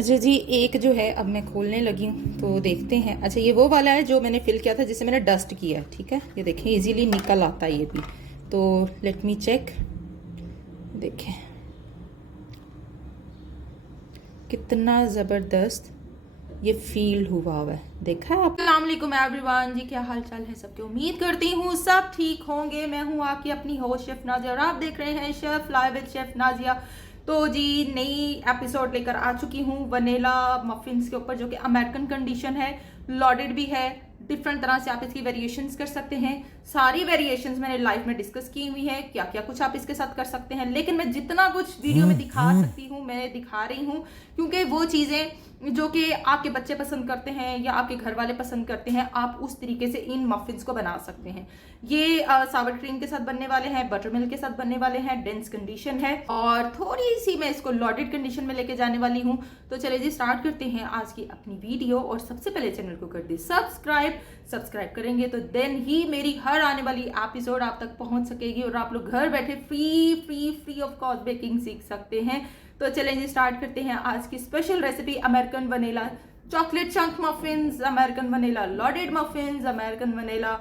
अच्छा जी, एक जो है अब मैं खोलने लगी हूँ तो देखते हैं। अच्छा, ये वो वाला है जो मैंने फिल किया था, जिसे मैंने डस्ट किया, ठीक है। ये देखें, इजीली निकल आता है ये भी। तो लेट मी चेक। देखें कितना ज़बरदस्त ये फील हुआ है, देखा है आप। अस्सलाम वालेकुम एवरीवन जी, क्या हाल चाल है सबके। उम्मीद करती हूँ सब ठीक होंगे। मैं हूँ आपकी अपनी होस्ट शेफ नाजिया और आप देख रहे हैं chef live with chef Nazia. तो जी, नई एपिसोड लेकर आ चुकी हूँ वनीला मफिन्स के ऊपर, जो कि अमेरिकन कंडीशन है, लॉडेड भी है। डिफरेंट तरह से आप इसकी वेरिएशंस कर सकते हैं। सारी वेरिएशंस मैंने लाइव में डिस्कस की हुई है, क्या क्या कुछ आप इसके साथ कर सकते हैं। लेकिन मैं जितना कुछ वीडियो में दिखा सकती हूँ मैं दिखा रही हूँ, क्योंकि वो चीज़ें जो कि आपके बच्चे पसंद करते हैं या आपके घर वाले पसंद करते हैं, आप उस तरीके से इन मफिन्स को बना सकते हैं। ये सावर क्रीम के साथ बनने वाले हैं, बटर मिल्क के साथ बनने वाले हैं, डेंस कंडीशन है और थोड़ी सी मैं इसको लॉडेड कंडीशन में लेके जाने वाली हूँ। तो चले जी, स्टार्ट करते हैं आज की अपनी वीडियो। और सबसे पहले चैनल को कर दी सब्सक्राइब करेंगे तो देन ही मेरी हर आने वाली एपिसोड आप तक पहुंच सकेगी और आप लोग घर बैठे फ्री ऑफ कॉस्ट बेकिंग सीख सकते हैं। तो चलें जी, स्टार्ट करते हैं आज की special recipe, American vanilla chocolate chunk muffins, American vanilla loaded muffins, American vanilla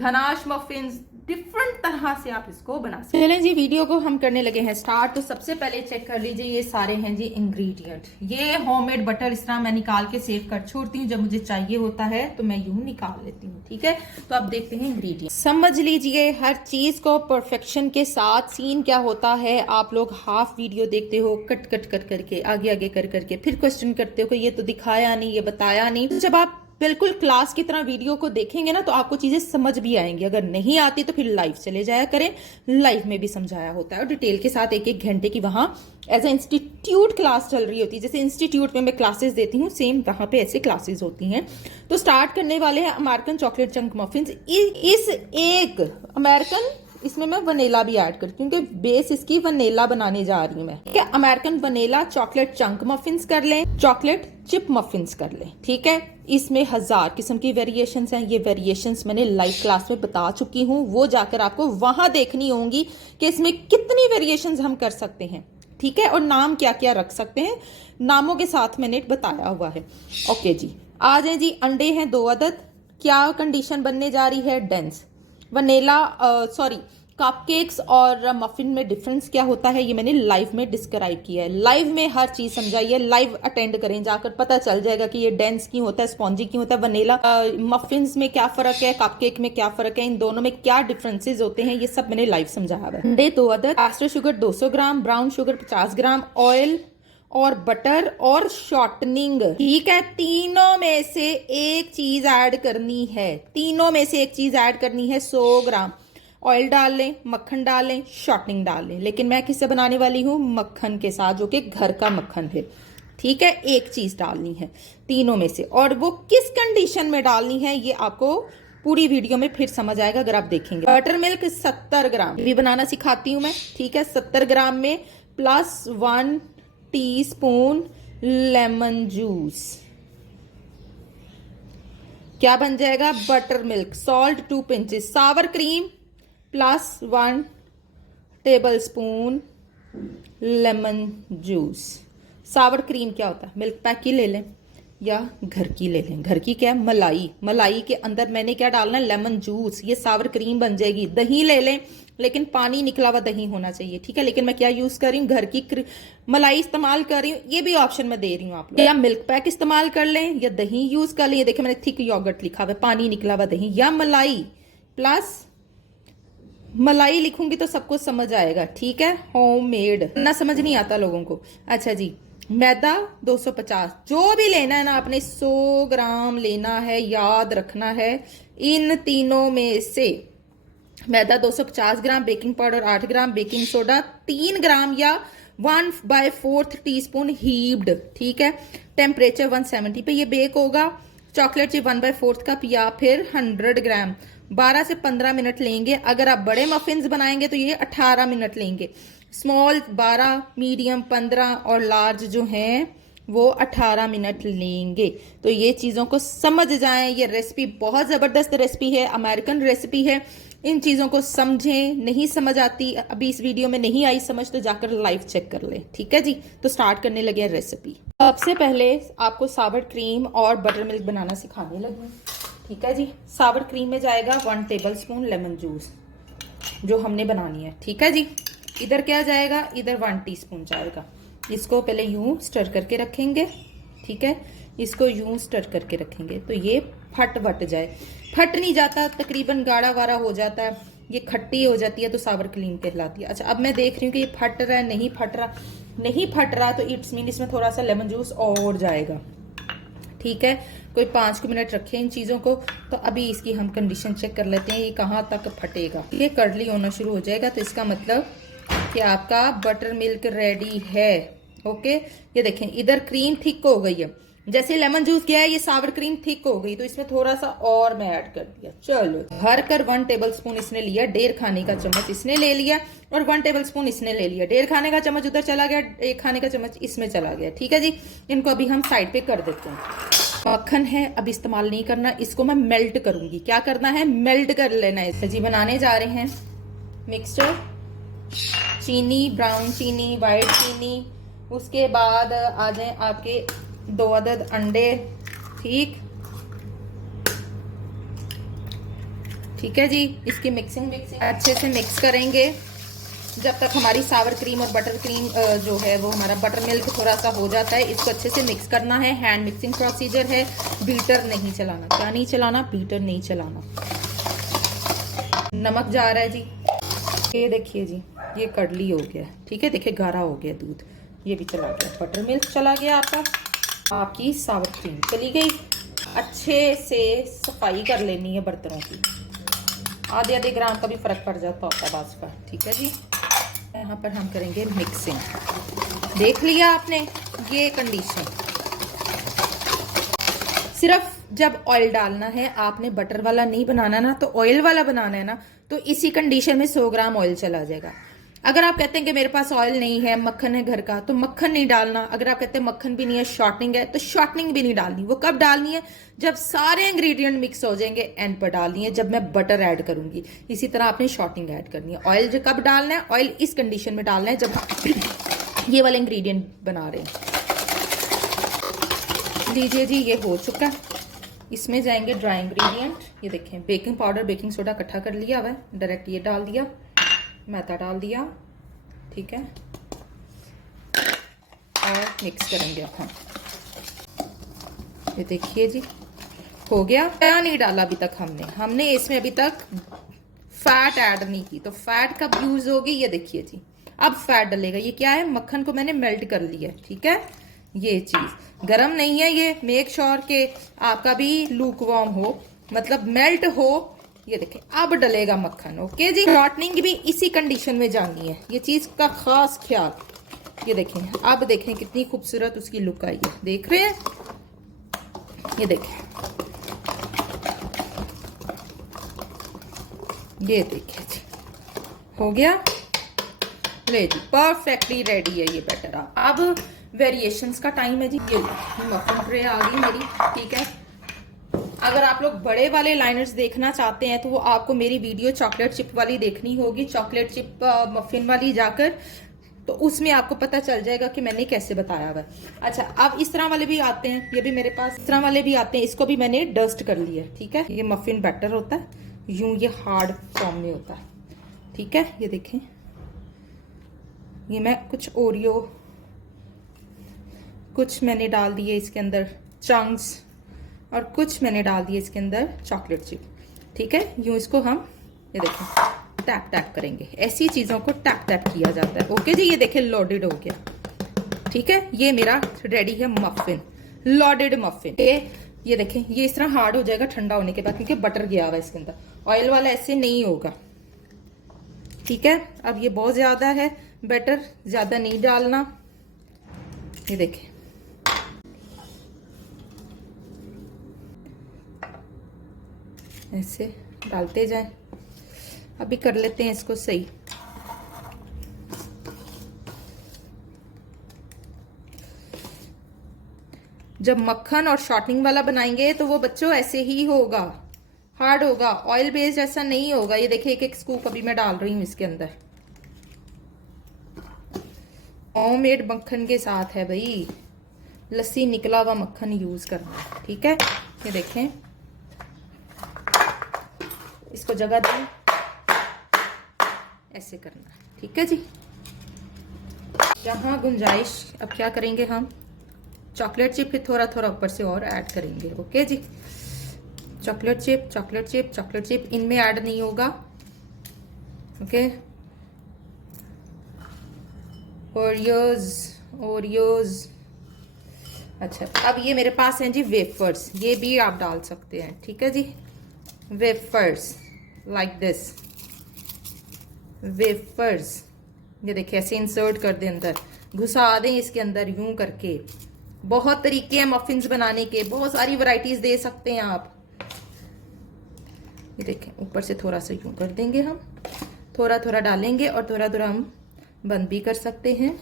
घनाश muffins. Different तरह से आप इसको बना सकते हैं। चलें जी, वीडियो को हम करने लगे हैं स्टार्ट। तो सबसे पहले चेक कर लीजिए, ये सारे हैं जी इंग्रेडिएंट। ये होममेड बटर इस तरह मैं निकाल के सेव कर छोड़ती हूँ, जब मुझे चाहिए होता है तो मैं यूं निकाल लेती हूँ, ठीक है। तो अब देखते हैं इंग्रेडिएंट। समझ लीजिए हर चीज को परफेक्शन के साथ। सीन क्या होता है, आप लोग हाफ वीडियो देखते हो, कट कट कट करके, आगे आगे कर करके, फिर क्वेश्चन करते हो कि ये तो दिखाया नहीं, ये बताया नहीं। तो जब आप बिल्कुल क्लास की तरह वीडियो को देखेंगे ना, तो आपको चीजें समझ भी आएंगी। अगर नहीं आती तो फिर लाइव चले जाया करें, लाइव में भी समझाया होता है और डिटेल के साथ, एक एक घंटे की वहां एज ए इंस्टीट्यूट क्लास चल रही होती है। जैसे इंस्टीट्यूट में मैं क्लासेस देती हूँ, सेम वहां पे ऐसे क्लासेस होती हैं। तो स्टार्ट करने वाले हैं अमेरिकन चॉकलेट चंक मफिन्स। इस एक अमेरिकन, इसमें मैं वनीला भी ऐड करती हूँ क्योंकि बेस इसकी वनीला बनाने जा रही हूँ मैं, ठीक है। American vanilla chocolate chunk muffins कर लें, चॉकलेट चिप मफिन्स कर लें, ठीक है। इसमें 1000 किस्म की वेरिएशंस हैं। ये वेरिएशंस मैंने लाइव क्लास में बता चुकी हूँ, वो जाकर आपको वहां देखनी होंगी कि इसमें कितनी वेरिएशंस हम कर सकते हैं, ठीक है। और नाम क्या क्या रख सकते हैं, नामों के साथ मैंने बताया हुआ है। ओके जी, आ जाए जी। अंडे हैं 2 अदद। क्या कंडीशन बनने जा रही है, डेंस वनीला, सॉरी कपकेक्स और मफिन में डिफरेंस क्या होता है, ये मैंने लाइव में डिस्क्राइब किया है। लाइव में हर चीज समझाइए, लाइव अटेंड करें, जाकर पता चल जाएगा कि ये डेंस क्यों होता है, स्पॉन्जी क्यों होता है, वनीला मफिन्स में क्या फर्क है, कपकेक में क्या फर्क है, इन दोनों में क्या डिफरेंसेस होते हैं, ये सब मैंने लाइव समझाया है। अंडे 2 अदद, कास्टर शुगर 200 ग्राम, ब्राउन शुगर 50 ग्राम, ऑयल और बटर और शॉर्टनिंग, ठीक है। तीनों में से एक चीज ऐड करनी है, तीनों में से एक चीज ऐड करनी है। 100 ग्राम ऑयल डाल लें, मक्खन डाल लें, शॉर्टनिंग डाल लें। लेकिन मैं किससे बनाने वाली हूँ, मक्खन के साथ, जो कि घर का मक्खन है, ठीक है। एक चीज डालनी है तीनों में से, और वो किस कंडीशन में डालनी है ये आपको पूरी वीडियो में फिर समझ आएगा अगर आप देखेंगे। बटर मिल्क 70 ग्राम भी बनाना सिखाती हूँ मैं, ठीक है। 70 ग्राम में प्लस 1 टीस्पून लेमन जूस, क्या बन जाएगा, बटर मिल्क। सॉल्ट 2 पिंचेस, सावर cream plus 1 table spoon lemon juice. सावर क्रीम क्या होता है, मिल्क पैक की ले लें या घर की ले लें। घर की क्या है, मलाई। मलाई के अंदर मैंने क्या डालना है, लेमन जूस, ये सावर क्रीम बन जाएगी। दही ले लें, लेकिन पानी निकला हुआ दही होना चाहिए, ठीक है। लेकिन मैं क्या यूज कर रही हूँ, घर की मलाई इस्तेमाल कर रही हूँ। ये भी ऑप्शन मैं दे रही हूँ आप लोग, या मिल्क पैक इस्तेमाल कर लें या दही यूज कर लें। ये देखिए मैंने थिक योगर्ट लिखा हुआ है, पानी निकला हुआ दही, या मलाई प्लस मलाई लिखूंगी तो सबको समझ आएगा, ठीक है। होममेड ना समझ नहीं आता लोगों को। अच्छा जी, मैदा 250, जो भी लेना है ना आपने 100 ग्राम लेना है, याद रखना है। इन तीनों में से मैदा 250 ग्राम, बेकिंग पाउडर 8 ग्राम, बेकिंग सोडा 3 ग्राम या 1/4 टीस्पून हीव्ड, ठीक है। टेम्परेचर 170 पे ये बेक होगा। चॉकलेट चिप 1/4 कप या फिर 100 ग्राम। 12 से 15 मिनट लेंगे। अगर आप बड़े मफिन्स बनाएंगे तो ये 18 मिनट लेंगे। स्मॉल 12, मीडियम 15 और लार्ज जो हैं वो 18 मिनट लेंगे। तो ये चीज़ों को समझ जाएं। ये रेसिपी बहुत ज़बरदस्त रेसिपी है, अमेरिकन रेसिपी है। इन चीज़ों को समझें। नहीं समझ आती अभी इस वीडियो में नहीं आई समझ तो जाकर लाइव चेक कर ले, ठीक है जी। तो स्टार्ट करने लगे रेसिपी। सबसे पहले आपको सावर क्रीम और बटर मिल्क बनाना सिखाने लगी, ठीक है जी। सावर क्रीम में जाएगा 1 टेबलस्पून लेमन जूस जो हमने बनानी है, ठीक है जी। इधर क्या जाएगा, इधर 1 टीस्पून जाएगा। इसको पहले यूं स्टर करके रखेंगे, ठीक है। इसको यूं स्टर करके रखेंगे तो ये फट वट जाए। फट नहीं जाता, तकरीबन गाढ़ा वारा हो जाता है, ये खट्टी हो जाती है तो सावर क्रीम कहलाती है। अच्छा अब मैं देख रही हूँ कि ये फट रहा है, नहीं फट रहा, नहीं फट रहा तो इट्स मीन इसमें थोड़ा सा लेमन जूस और जाएगा, ठीक है। कोई 5 मिनट रखें इन चीज़ों को। तो अभी इसकी हम कंडीशन चेक कर लेते हैं, ये कहाँ तक फटेगा। ये कर्डली होना शुरू हो जाएगा तो इसका मतलब कि आपका बटर मिल्क रेडी है, ओके। ये देखें इधर क्रीम थिक हो गई है, जैसे लेमन जूस किया है ये सावर क्रीम थिक हो गई तो इसमें थोड़ा सा और मैं ऐड कर दिया। चलो भर कर 1 टेबलस्पून इसने लिया, 1.5 खाने का चम्मच इसने ले लिया और 1 टेबलस्पून इसने ले लिया। 1.5 खाने का चम्मच उधर चला गया, 1 खाने का चम्मच इसमें चला गया, ठीक है जी। इनको अभी हम साइड पे कर देते हैं। मक्खन है अब इस्तेमाल नहीं करना, इसको मैं मेल्ट करूंगी। क्या करना है, मेल्ट कर लेना है जी। बनाने जा रहे हैं मिक्सचर, चीनी, ब्राउन चीनी, वाइट चीनी, उसके बाद आ जाए आपके 2 अदद अंडे, ठीक है जी। इसकी मिक्सिंग अच्छे से मिक्स करेंगे जब तक हमारी सावर क्रीम और बटर क्रीम जो है वो हमारा बटर मिल्क थोड़ा सा हो जाता है। इसको अच्छे से मिक्स करना है, हैंड मिक्सिंग प्रोसीजर है, बीटर नहीं चलाना। क्या नहीं चलाना, बीटर नहीं चलाना। नमक जा रहा है जी, ये देखिए जी, ये कर्डली हो गया, ठीक है। देखिए गाढ़ा हो गया दूध, ये भी चला गया, बटर मिल्क चला गया आपका, आपकी सावर क्रीम चली गई। अच्छे से सफाई कर लेनी है बर्तनों की, आधे ग्राम का भी फर्क पड़ जाता होता है बास का, ठीक है जी। यहाँ पर हम करेंगे मिक्सिंग। देख लिया आपने ये कंडीशन। सिर्फ जब ऑयल डालना है, आपने बटर वाला नहीं बनाना ना, तो ऑयल वाला बनाना है ना, तो इसी कंडीशन में 100 ग्राम ऑयल चला जाएगा। अगर आप कहते हैं कि मेरे पास ऑयल नहीं है, मक्खन है घर का, तो मक्खन नहीं डालना। अगर आप कहते हैं मक्खन भी नहीं है, शॉर्टनिंग है, तो शॉर्टनिंग भी नहीं डालनी। वो कब डालनी है, जब सारे इंग्रेडिएंट मिक्स हो जाएंगे, एंड पर डालनी है, जब मैं बटर ऐड करूंगी। इसी तरह आपने शॉर्टनिंग ऐड करनी है। ऑयल जो कब डालना है, ऑयल इस कंडीशन में डालना है जब ये वाले इंग्रेडिएंट बना रहे हैं। लीजिए जी, ये हो चुका है। इसमें जाएंगे ड्राई इंग्रेडिएंट। ये देखें बेकिंग पाउडर, बेकिंग सोडा इकट्ठा कर लिया हुआ है, डायरेक्ट ये डाल दिया, मैदा डाल दिया, ठीक है, और मिक्स करेंगे अब हम। ये देखिए जी हो गया। क्या नहीं डाला अभी तक हमने इसमें अभी तक फैट ऐड नहीं की, तो फैट कब यूज होगी, ये देखिए जी अब फैट डलेगा। ये क्या है, मक्खन को मैंने मेल्ट कर लिया है, ठीक है। ये चीज गरम नहीं है, ये मेक श्योर के आपका भी लूक वार्म हो, मतलब मेल्ट हो। ये देखें अब डलेगा मक्खन, ओके जी। शॉर्टनिंग भी इसी कंडीशन में जानी है, ये चीज का खास ख्याल। ये देखें अब देखें कितनी खूबसूरत उसकी लुक आई है, देख रहे हैं, ये देखें, ये देखिए जी हो गया। ले जी परफेक्टली रेडी है ये बैटर। अब वेरिएशंस का टाइम है जी। ये मक्खन ट्रे आ गई मेरी, ठीक है। अगर आप लोग बड़े वाले लाइनर्स देखना चाहते हैं तो वो आपको मेरी वीडियो चॉकलेट चिप वाली देखनी होगी, चॉकलेट चिप मफिन वाली जाकर, तो उसमें आपको पता चल जाएगा कि मैंने कैसे बताया हुआ है। अच्छा अब इस तरह वाले भी आते हैं, ये भी मेरे पास इस तरह वाले भी आते हैं। इसको भी मैंने डस्ट कर लिया, ठीक है। ये मफिन बैटर होता है, यूं ये हार्ड फॉर्म में होता है, ठीक है। ये देखें, ये मैं कुछ ओरियो, कुछ मैंने डाल दिए इसके अंदर चंक्स, और कुछ मैंने डाल दिए इसके अंदर चॉकलेट चिप, ठीक है। यूं इसको हम ये देखें टैप टैप करेंगे, ऐसी चीजों को टैप टैप किया जाता है, ओके जी। ये देखें लोडेड हो गया, ठीक है। ये मेरा रेडी है मफिन, लोडेड मफिन। ये देखें ये इस तरह हार्ड हो जाएगा ठंडा होने के बाद, क्योंकि बटर गया हुआ इसके अंदर। ऑयल वाला ऐसे नहीं होगा, ठीक है। अब ये बहुत ज्यादा है बैटर, ज्यादा नहीं डालना। ये देखें ऐसे डालते जाएं। अभी कर लेते हैं इसको सही। जब मक्खन और शॉर्टनिंग वाला बनाएंगे तो वो बच्चों ऐसे ही होगा, हार्ड होगा, ऑयल बेस्ड ऐसा नहीं होगा। ये देखिए एक एक स्कूप अभी मैं डाल रही हूँ इसके अंदर। होममेड मक्खन के साथ है भाई, लस्सी निकला हुआ मक्खन यूज करना है, ठीक है। ये देखें, इसको जगह दें, ऐसे करना है, ठीक है जी। जहाँ गुंजाइश, अब क्या करेंगे हम, चॉकलेट चिप फिर थोड़ा थोड़ा ऊपर से और ऐड करेंगे। Okay ji, chocolate chip, chocolate chip, chocolate chip इनमें ऐड नहीं होगा। Okay, Oreos, Oreos. अच्छा, अब ये मेरे पास हैं जी वेफर्स, ये भी आप डाल सकते हैं, ठीक है जी। वेफर्स लाइक दिस, वेफर्स ये देखिए ऐसे इंसर्ट कर दें अंदर, घुसा दें इसके अंदर यूं करके। बहुत तरीके हैं मफिन्स बनाने के, बहुत सारी वैरायटीज दे सकते हैं आप। ये देखें ऊपर से थोड़ा सा यूं कर देंगे हम, थोड़ा थोड़ा डालेंगे और थोड़ा थोड़ा हम बंद भी कर सकते हैं।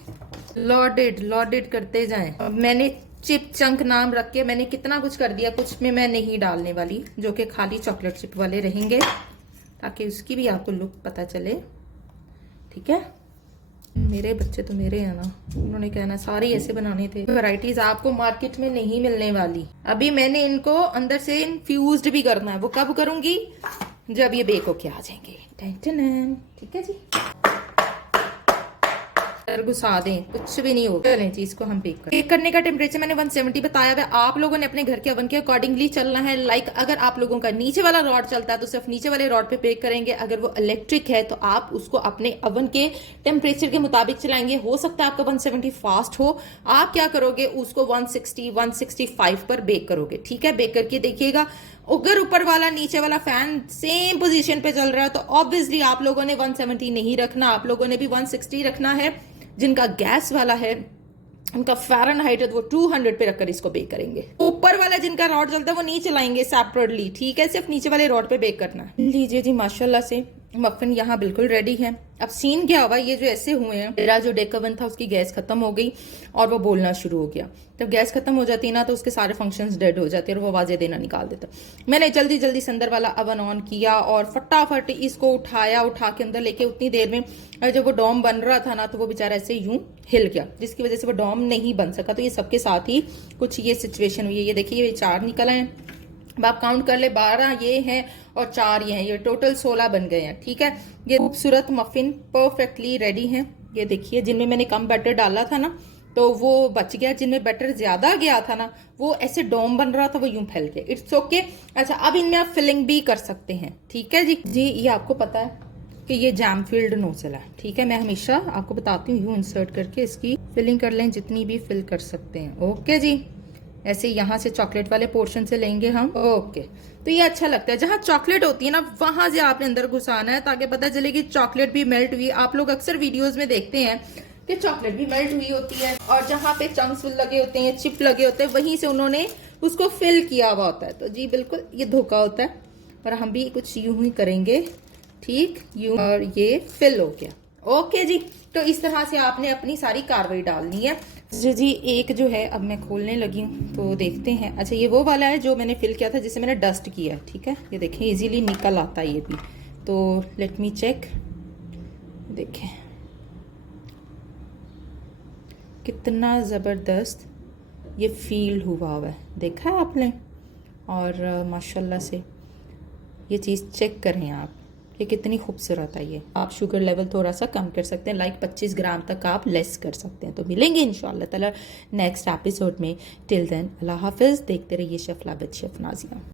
लॉडेड लॉडेड करते जाएं। अब मैंने चिप चंक नाम रख के मैंने कितना कुछ कर दिया, कुछ में मैं नहीं डालने वाली, जो कि खाली चॉकलेट चिप वाले रहेंगे, ताकि उसकी भी आपको लुक पता चले, ठीक है। मेरे बच्चे तो मेरे हैं ना, उन्होंने कहना सारे ऐसे बनाने थे। वैरायटीज आपको मार्केट में नहीं मिलने वाली। अभी मैंने इनको अंदर से इन्फ्यूज्ड भी करना है, वो कब करूंगी, जब ये बेक होके आ जाएंगे। ठीक है जी, घुसा दें, कुछ भी नहीं होगा। चलें जी, इसको हम बेक करने का टेम्परेचर मैंने 170 बताया हुआ। आप लोगों ने अपने घर के ओवन के अकॉर्डिंगली चलना है। लाइक अगर आप लोगों का नीचे वाला रॉड चलता है तो सिर्फ नीचे वाले रॉड पे बेक करेंगे। अगर वो इलेक्ट्रिक है तो आप उसको अपने ओवन के टेम्परेचर के मुताबिक चलाएंगे। हो सकता है आपका 170 फास्ट हो, आप क्या करोगे, उसको 160 165 पर बेक करोगे, ठीक है। बेक करके देखिएगा, अगर ऊपर वाला नीचे वाला फैन सेम पोजीशन पे चल रहा है तो ऑब्वियसली आप लोगों ने 170 नहीं रखना, आप लोगों ने भी 160 रखना है। जिनका गैस वाला है उनका फ़ारेनहाइट है तो वो 200 पे रखकर इसको बेक करेंगे। ऊपर वाला जिनका रॉड चलता है वो नहीं चलाएंगे सेपरेटली, ठीक है, सिर्फ नीचे वाले रॉड पे बेक करना है। लीजिए जी, माशाल्लाह से मफिन यहाँ बिल्कुल रेडी है। अब सीन क्या हुआ, ये जो ऐसे हुए हैं, मेरा जो डेक ओवन था उसकी गैस खत्म हो गई और वो बोलना शुरू हो गया। जब गैस खत्म हो जाती है ना तो उसके सारे फंक्शंस डेड हो जाते हैं और वो आवाजें देना निकाल देता। मैंने जल्दी जल्दी से अंदर वाला ओवन ऑन किया और फटाफट इसको उठा के अंदर लेके उतनी देर में जब वो डोम बन रहा था ना तो वो बेचारा ऐसे यूं हिल गया, जिसकी वजह से वो डोम नहीं बन सका। तो ये सबके साथ ही कुछ ये सिचुएशन हुई है। ये देखिए, ये 4 निकल आए। अब आप काउंट कर ले, 12 ये हैं और 4 ये हैं, ये टोटल 16 बन गए हैं, ठीक है। ये खूबसूरत मफिन परफेक्टली रेडी हैं। ये देखिए, जिनमें मैंने कम बैटर डाला था ना तो वो बच गया, जिनमें बैटर ज्यादा गया था ना वो ऐसे डोम बन रहा था, वो यूं फैल गया। It's okay. अच्छा, अब इनमें आप फिलिंग भी कर सकते हैं, ठीक है जी। ये आपको पता है कि ये जैम फील्ड नोजल है, ठीक है। मैं हमेशा आपको बताती हूँ, यूं इंसर्ट करके इसकी फिलिंग कर लें, जितनी भी फिल कर सकते हैं। ओके जी, ऐसे यहाँ से चॉकलेट वाले पोर्शन से लेंगे हम। ओके, तो ये अच्छा लगता है, जहाँ चॉकलेट होती है ना वहां से आपने अंदर घुसाना है ताकि पता चले कि चॉकलेट भी मेल्ट हुई। आप लोग अक्सर वीडियोस में देखते हैं कि चॉकलेट भी मेल्ट हुई होती है और जहाँ पे चंक्स लगे होते हैं, चिप लगे होते हैं, वहीं से उन्होंने उसको फिल किया हुआ होता है। तो जी बिल्कुल ये धोखा होता है, और हम भी कुछ यूं ही करेंगे, ठीक यूं, और ये फिल हो गया। ओके जी, तो इस तरह से आपने अपनी सारी कार्रवाई डालनी है जी। एक जो है अब मैं खोलने लगी हूँ तो देखते हैं। अच्छा, ये वो वाला है जो मैंने फिल किया था, जिसे मैंने डस्ट किया, ठीक है। ये देखें इजीली निकल आता है ये भी। तो लेट मी चेक, देखें कितना ज़बरदस्त ये फील हुआ है, देखा है आपने। और माशाल्लाह से ये चीज़ चेक करें आप, ये कितनी खूबसूरत है। ये आप शुगर लेवल थोड़ा सा कम कर सकते हैं, लाइक 25 ग्राम तक आप लेस कर सकते हैं। तो मिलेंगे इंशाअल्लाह ताला नेक्स्ट एपिसोड में। टिल देन अल्लाह हाफिज़। देखते रहिए शेफ लाबिद शेफ नाज़िया।